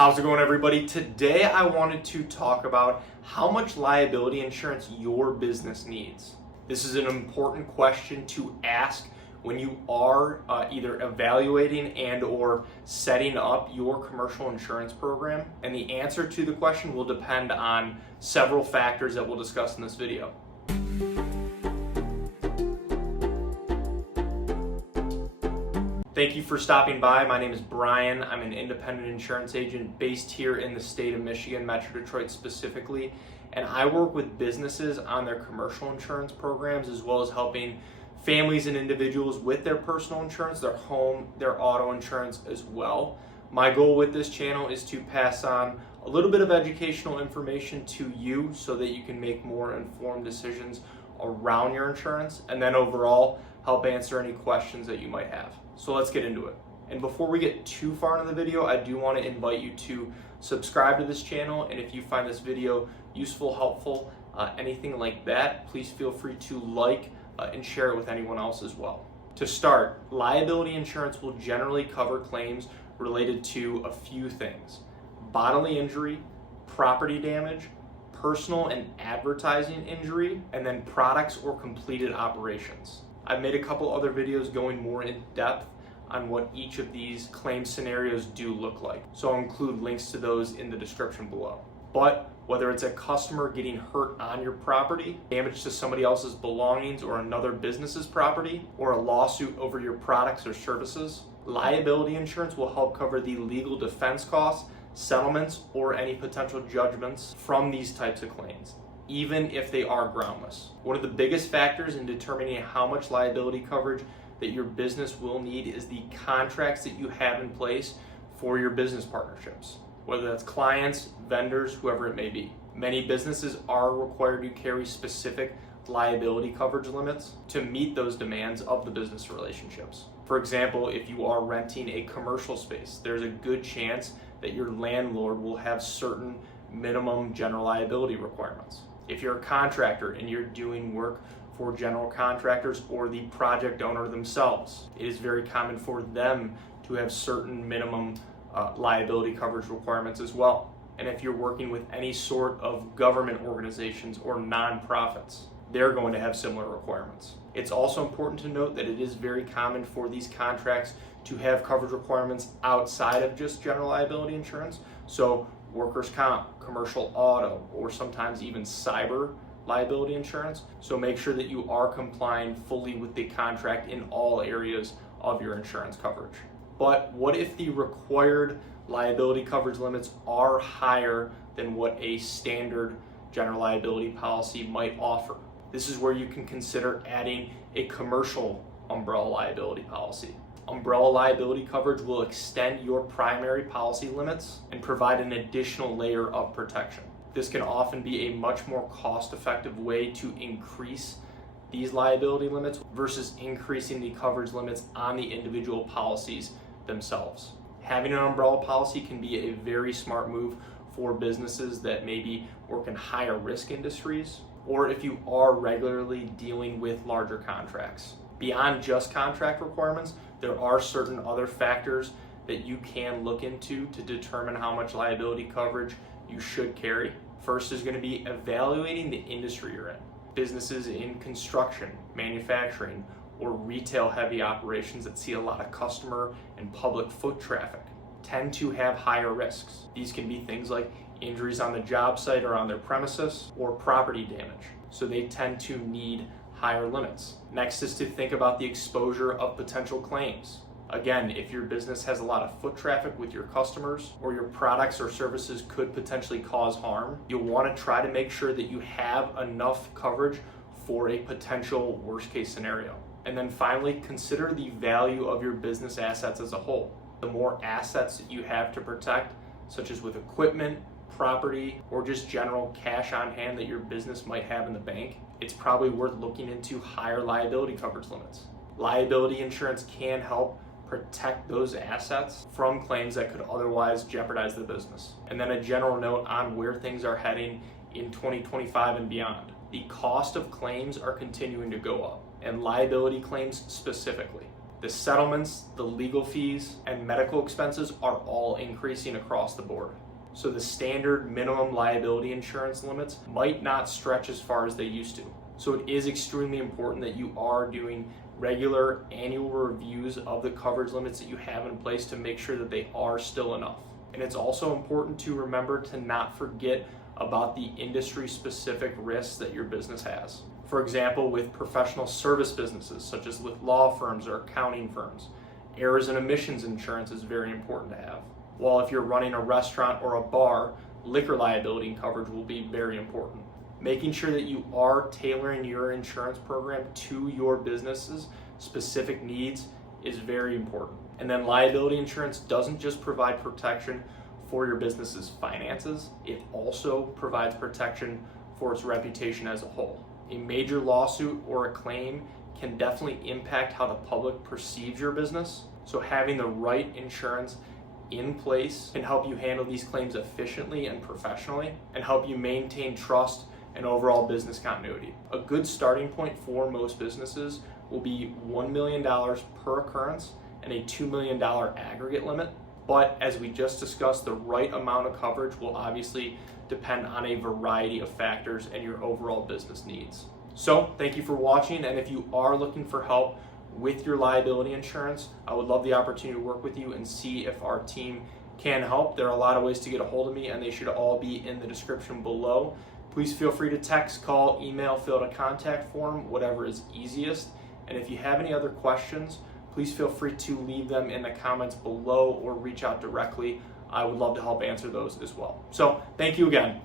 How's it going, everybody? Today I wanted to talk about how much liability insurance your business needs. This is an important question to ask when you are either evaluating and or setting up your commercial insurance program. And the answer to the question will depend on several factors that we'll discuss in this video. Thank you for stopping by. My name is Brian. I'm an independent insurance agent based here in the state of Michigan, Metro Detroit specifically, and I work with businesses on their commercial insurance programs as well as helping families and individuals with their personal insurance, their home, their auto insurance as well. My goal with this channel is to pass on a little bit of educational information to you so that you can make more informed decisions around your insurance, and then overall help answer any questions that you might have. So let's get into it. And before we get too far into the video, I do want to invite you to subscribe to this channel, and if you find this video useful, helpful, anything like that, please feel free to like and share it with anyone else as well. To start, liability insurance will generally cover claims related to a few things: bodily injury, property damage, personal and advertising injury, and then products or completed operations. I've made a couple other videos going more in depth on what each of these claim scenarios do look like, so I'll include links to those in the description below. But whether it's a customer getting hurt on your property, damage to somebody else's belongings or another business's property, or a lawsuit over your products or services, liability insurance will help cover the legal defense costs, settlements, or any potential judgments from these types of claims, even if they are groundless. One of the biggest factors in determining how much liability coverage that your business will need is the contracts that you have in place for your business partnerships, whether that's clients, vendors, whoever it may be. Many businesses are required to carry specific liability coverage limits to meet those demands of the business relationships. For example, if you are renting a commercial space, there's a good chance that your landlord will have certain minimum general liability requirements. If you're a contractor and you're doing work for general contractors or the project owner themselves, it is very common for them to have certain minimum liability coverage requirements as well. And if you're working with any sort of government organizations or nonprofits, they're going to have similar requirements. It's also important to note that it is very common for these contracts to have coverage requirements outside of just general liability insurance. So workers' comp, commercial auto, or sometimes even cyber liability insurance. So make sure that you are complying fully with the contract in all areas of your insurance coverage. But what if the required liability coverage limits are higher than what a standard general liability policy might offer? This is where you can consider adding a commercial umbrella liability policy. Umbrella liability coverage will extend your primary policy limits and provide an additional layer of protection. This can often be a much more cost-effective way to increase these liability limits versus increasing the coverage limits on the individual policies themselves. Having an umbrella policy can be a very smart move for businesses that maybe work in higher risk industries, or if you are regularly dealing with larger contracts. Beyond just contract requirements, there are certain other factors that you can look into to determine how much liability coverage you should carry. First is going to be evaluating the industry you're in. Businesses in construction, manufacturing, or retail-heavy operations that see a lot of customer and public foot traffic tend to have higher risks. These can be things like injuries on the job site or on their premises, or property damage. So they tend to need higher limits. Next is to think about the exposure of potential claims. Again, if your business has a lot of foot traffic with your customers, or your products or services could potentially cause harm, you'll want to try to make sure that you have enough coverage for a potential worst case scenario. And then finally, consider the value of your business assets as a whole. The more assets that you have to protect, such as with equipment, property, or just general cash on hand that your business might have in the bank, it's probably worth looking into higher liability coverage limits. Liability insurance can help protect those assets from claims that could otherwise jeopardize the business. And then a general note on where things are heading in 2025 and beyond. The cost of claims are continuing to go up, and liability claims specifically. The settlements, the legal fees, and medical expenses are all increasing across the board. So the standard minimum liability insurance limits might not stretch as far as they used to. So it is extremely important that you are doing regular annual reviews of the coverage limits that you have in place to make sure that they are still enough. And it's also important to remember to not forget about the industry-specific risks that your business has. For example, with professional service businesses, such as with law firms or accounting firms, errors and omissions insurance is very important to have. While if you're running a restaurant or a bar, liquor liability coverage will be very important. Making sure that you are tailoring your insurance program to your business's specific needs is very important. And then liability insurance doesn't just provide protection for your business's finances, it also provides protection for its reputation as a whole. A major lawsuit or a claim can definitely impact how the public perceives your business. So having the right insurance in place can help you handle these claims efficiently and professionally and help you maintain trust and overall business continuity. A good starting point for most businesses will be $1 million per occurrence and a $2 million aggregate limit. But as we just discussed, the right amount of coverage will obviously depend on a variety of factors and your overall business needs. So thank you for watching, and if you are looking for help with your liability insurance, I would love the opportunity to work with you and see if our team can help. There are a lot of ways to get a hold of me, and they should all be in the description below. Please feel free to text, call, email, fill out a contact form, whatever is easiest. And if you have any other questions, please feel free to leave them in the comments below or reach out directly. I would love to help answer those as well. So thank you again.